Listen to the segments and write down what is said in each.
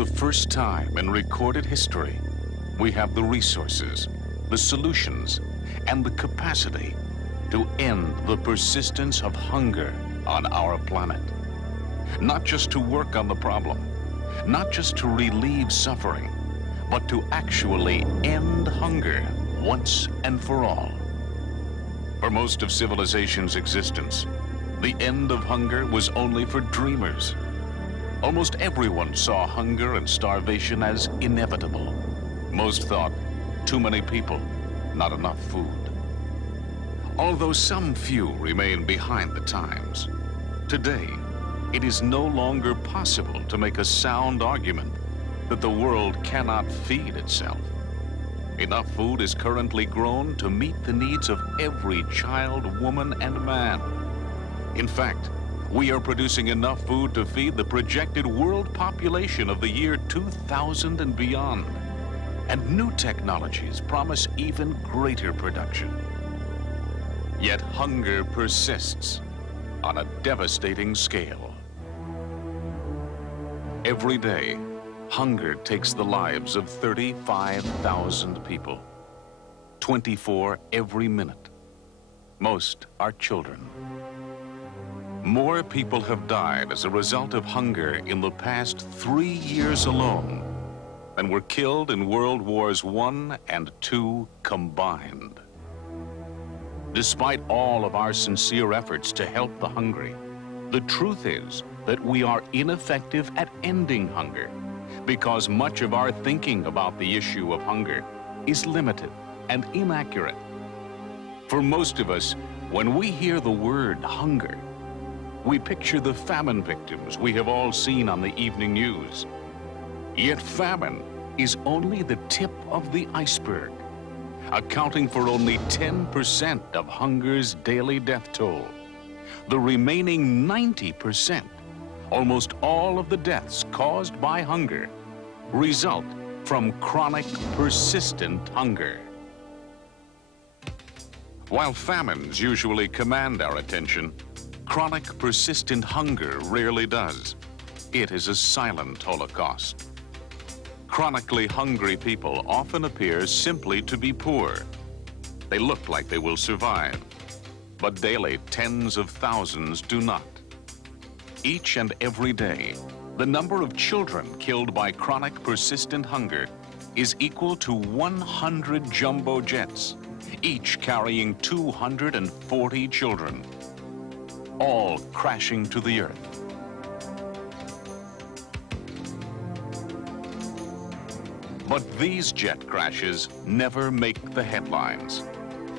The first time in recorded history, we have the resources, the solutions, and the capacity to end the persistence of hunger on our planet. Not just to work on the problem, not just to relieve suffering, but to actually end hunger once and for all. For most of civilization's existence, the end of hunger was only for dreamers. Almost everyone saw hunger and starvation as inevitable. Most thought, too many people, not enough food. Although some few remain behind the times, today it is no longer possible to make a sound argument that the world cannot feed itself. Enough food is currently grown to meet the needs of every child, woman, and man. In fact, we are producing enough food to feed the projected world population of the year 2000 and beyond. And new technologies promise even greater production. Yet hunger persists on a devastating scale. Every day, hunger takes the lives of 35,000 people. 24 every minute. Most are children. More people have died as a result of hunger in the past 3 years alone than were killed in World Wars I and II combined. Despite all of our sincere efforts to help the hungry, the truth is that we are ineffective at ending hunger because much of our thinking about the issue of hunger is limited and inaccurate. For most of us, when we hear the word hunger, we picture the famine victims we have all seen on the evening news. Yet famine is only the tip of the iceberg, accounting for only 10% of hunger's daily death toll. The remaining 90%, almost all of the deaths caused by hunger, result from chronic, persistent hunger. While famines usually command our attention, chronic, persistent hunger rarely does. It is a silent holocaust. Chronically hungry people often appear simply to be poor. They look like they will survive, but daily tens of thousands do not. Each and every day, the number of children killed by chronic, persistent hunger is equal to 100 jumbo jets, each carrying 240 children, all crashing to the earth. But these jet crashes never make the headlines.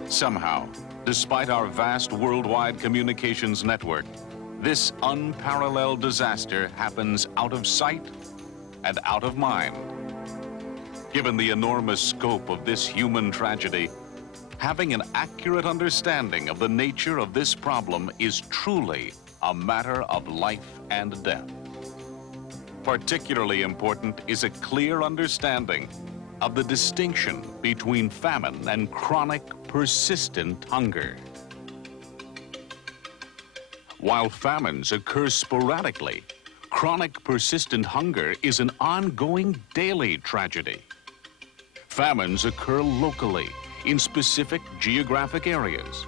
Somehow, despite our vast worldwide communications network, this unparalleled disaster happens out of sight and out of mind. Given the enormous scope of this human tragedy, having an accurate understanding of the nature of this problem is truly a matter of life and death. Particularly important is a clear understanding of the distinction between famine and chronic, persistent hunger. While famines occur sporadically, chronic, persistent hunger is an ongoing daily tragedy. Famines occur locally in specific geographic areas.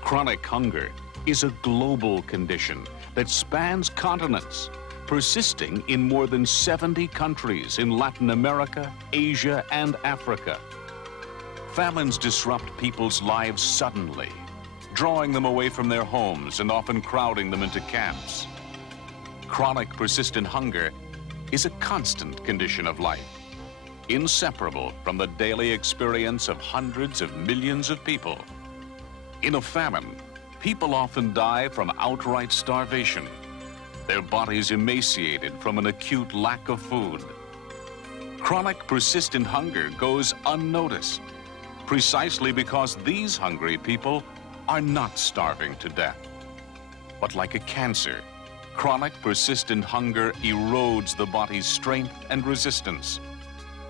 Chronic hunger is a global condition that spans continents, persisting in more than 70 countries in Latin America, Asia, and Africa. Famines disrupt people's lives suddenly, drawing them away from their homes and often crowding them into camps. Chronic, persistent hunger is a constant condition of life, inseparable from the daily experience of hundreds of millions of people. In a famine, people often die from outright starvation, their bodies emaciated from an acute lack of food. Chronic, persistent hunger goes unnoticed, precisely because these hungry people are not starving to death. But like a cancer, chronic, persistent hunger erodes the body's strength and resistance.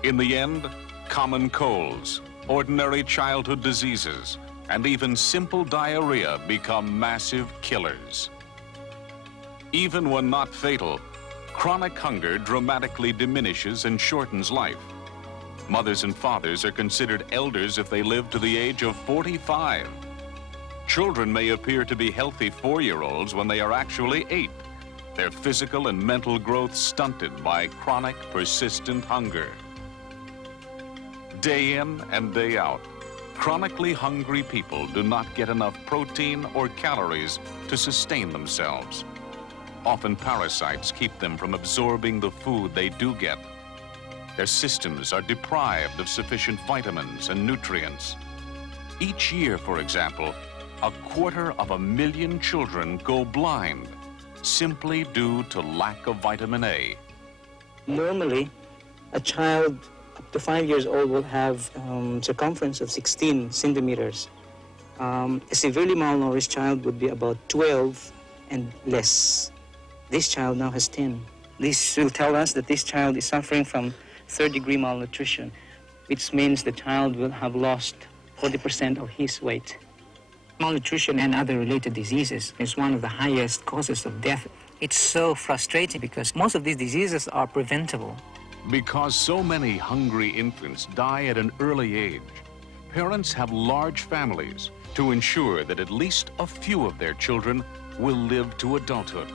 In the end, common colds, ordinary childhood diseases, and even simple diarrhea become massive killers. Even when not fatal, Chronic hunger dramatically diminishes and shortens life. Mothers and fathers are considered elders if they live to the age of 45. Children may appear to be healthy 4-year-olds when they are actually 8. Their physical and mental growth stunted by chronic, persistent hunger. Day in and day out, chronically hungry people do not get enough protein or calories to sustain themselves. Often parasites keep them from absorbing the food they do get. Their systems are deprived of sufficient vitamins and nutrients. Each year, for example, 250,000 children go blind simply due to lack of vitamin A. Normally, a child up to 5 years old will have circumference of 16 centimeters. A severely malnourished child would be about 12 and less. This child now has 10. This will tell us that this child is suffering from third-degree malnutrition, which means the child will have lost 40% of his weight. Malnutrition and other related diseases is one of the highest causes of death. It's so frustrating because most of these diseases are preventable. Because so many hungry infants die at an early age, parents have large families to ensure that at least a few of their children will live to adulthood.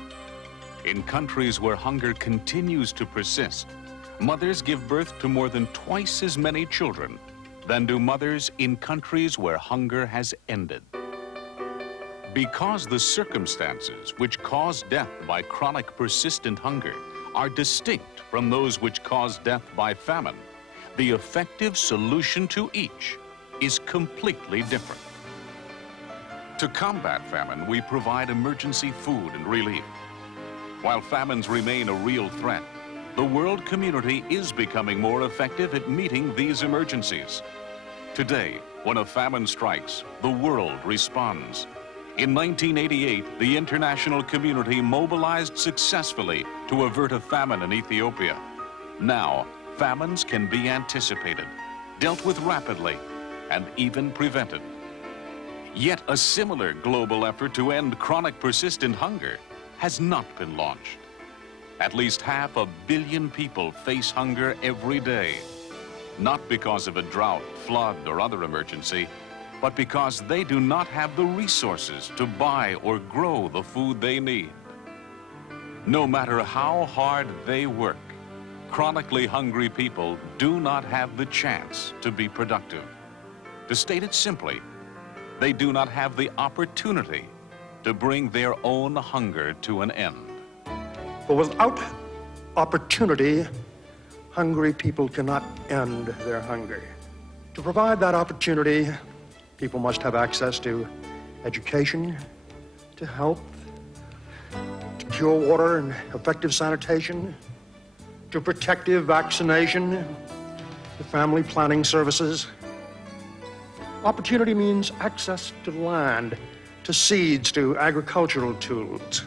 In countries where hunger continues to persist, mothers give birth to more than twice as many children than do mothers in countries where hunger has ended. Because the circumstances which cause death by chronic persistent hunger are distinct from those which cause death by famine, the effective solution to each is completely different. To combat famine, we provide emergency food and relief. While famines remain a real threat, the world community is becoming more effective at meeting these emergencies. Today, when a famine strikes, the world responds. In 1988, the international community mobilized successfully to avert a famine in Ethiopia. Now, famines can be anticipated, dealt with rapidly, and even prevented. Yet a similar global effort to end chronic persistent hunger has not been launched. At least 500 million people face hunger every day, not because of a drought, flood, or other emergency, but because they do not have the resources to buy or grow the food they need. No matter how hard they work, chronically hungry people do not have the chance to be productive. To state it simply, they do not have the opportunity to bring their own hunger to an end. But without opportunity, hungry people cannot end their hunger. To provide that opportunity, people must have access to education, to health, to pure water and effective sanitation, to protective vaccination, to family planning services. Opportunity means access to land, to seeds, to agricultural tools.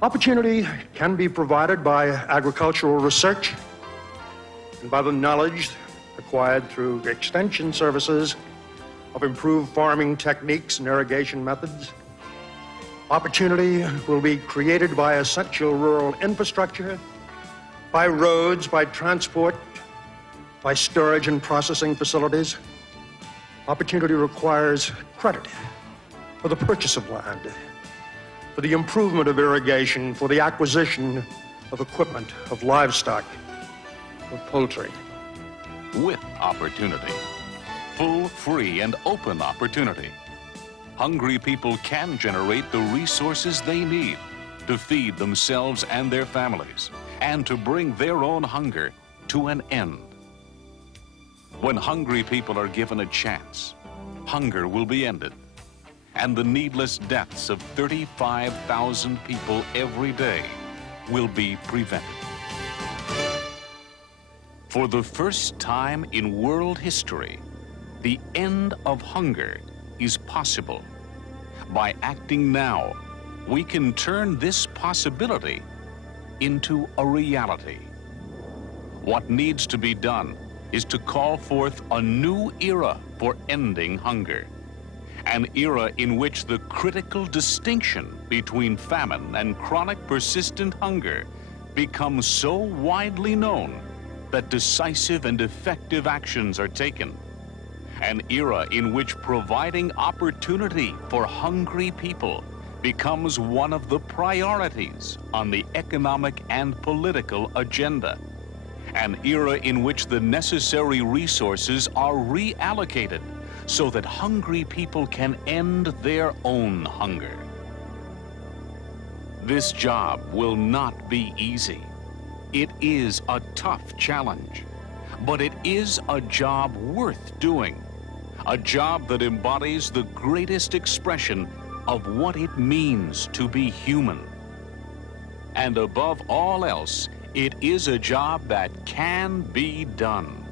Opportunity can be provided by agricultural research and by the knowledge acquired through extension services of improved farming techniques and irrigation methods. Opportunity will be created by essential rural infrastructure, by roads, by transport, by storage and processing facilities. Opportunity requires credit for the purchase of land, for the improvement of irrigation, for the acquisition of equipment, of livestock, of poultry. With opportunity, full, free, and open opportunity, hungry people can generate the resources they need to feed themselves and their families, and to bring their own hunger to an end. When hungry people are given a chance, hunger will be ended, and the needless deaths of 35,000 people every day will be prevented. For the first time in world history, the end of hunger is possible. By acting now, we can turn this possibility into a reality. What needs to be done is to call forth a new era for ending hunger, an era in which the critical distinction between famine and chronic persistent hunger becomes so widely known that decisive and effective actions are taken. An era in which providing opportunity for hungry people becomes one of the priorities on the economic and political agenda. An era in which the necessary resources are reallocated so that hungry people can end their own hunger. This job will not be easy. It is a tough challenge, but it is a job worth doing, a job that embodies the greatest expression of what it means to be human. And above all else, it is a job that can be done.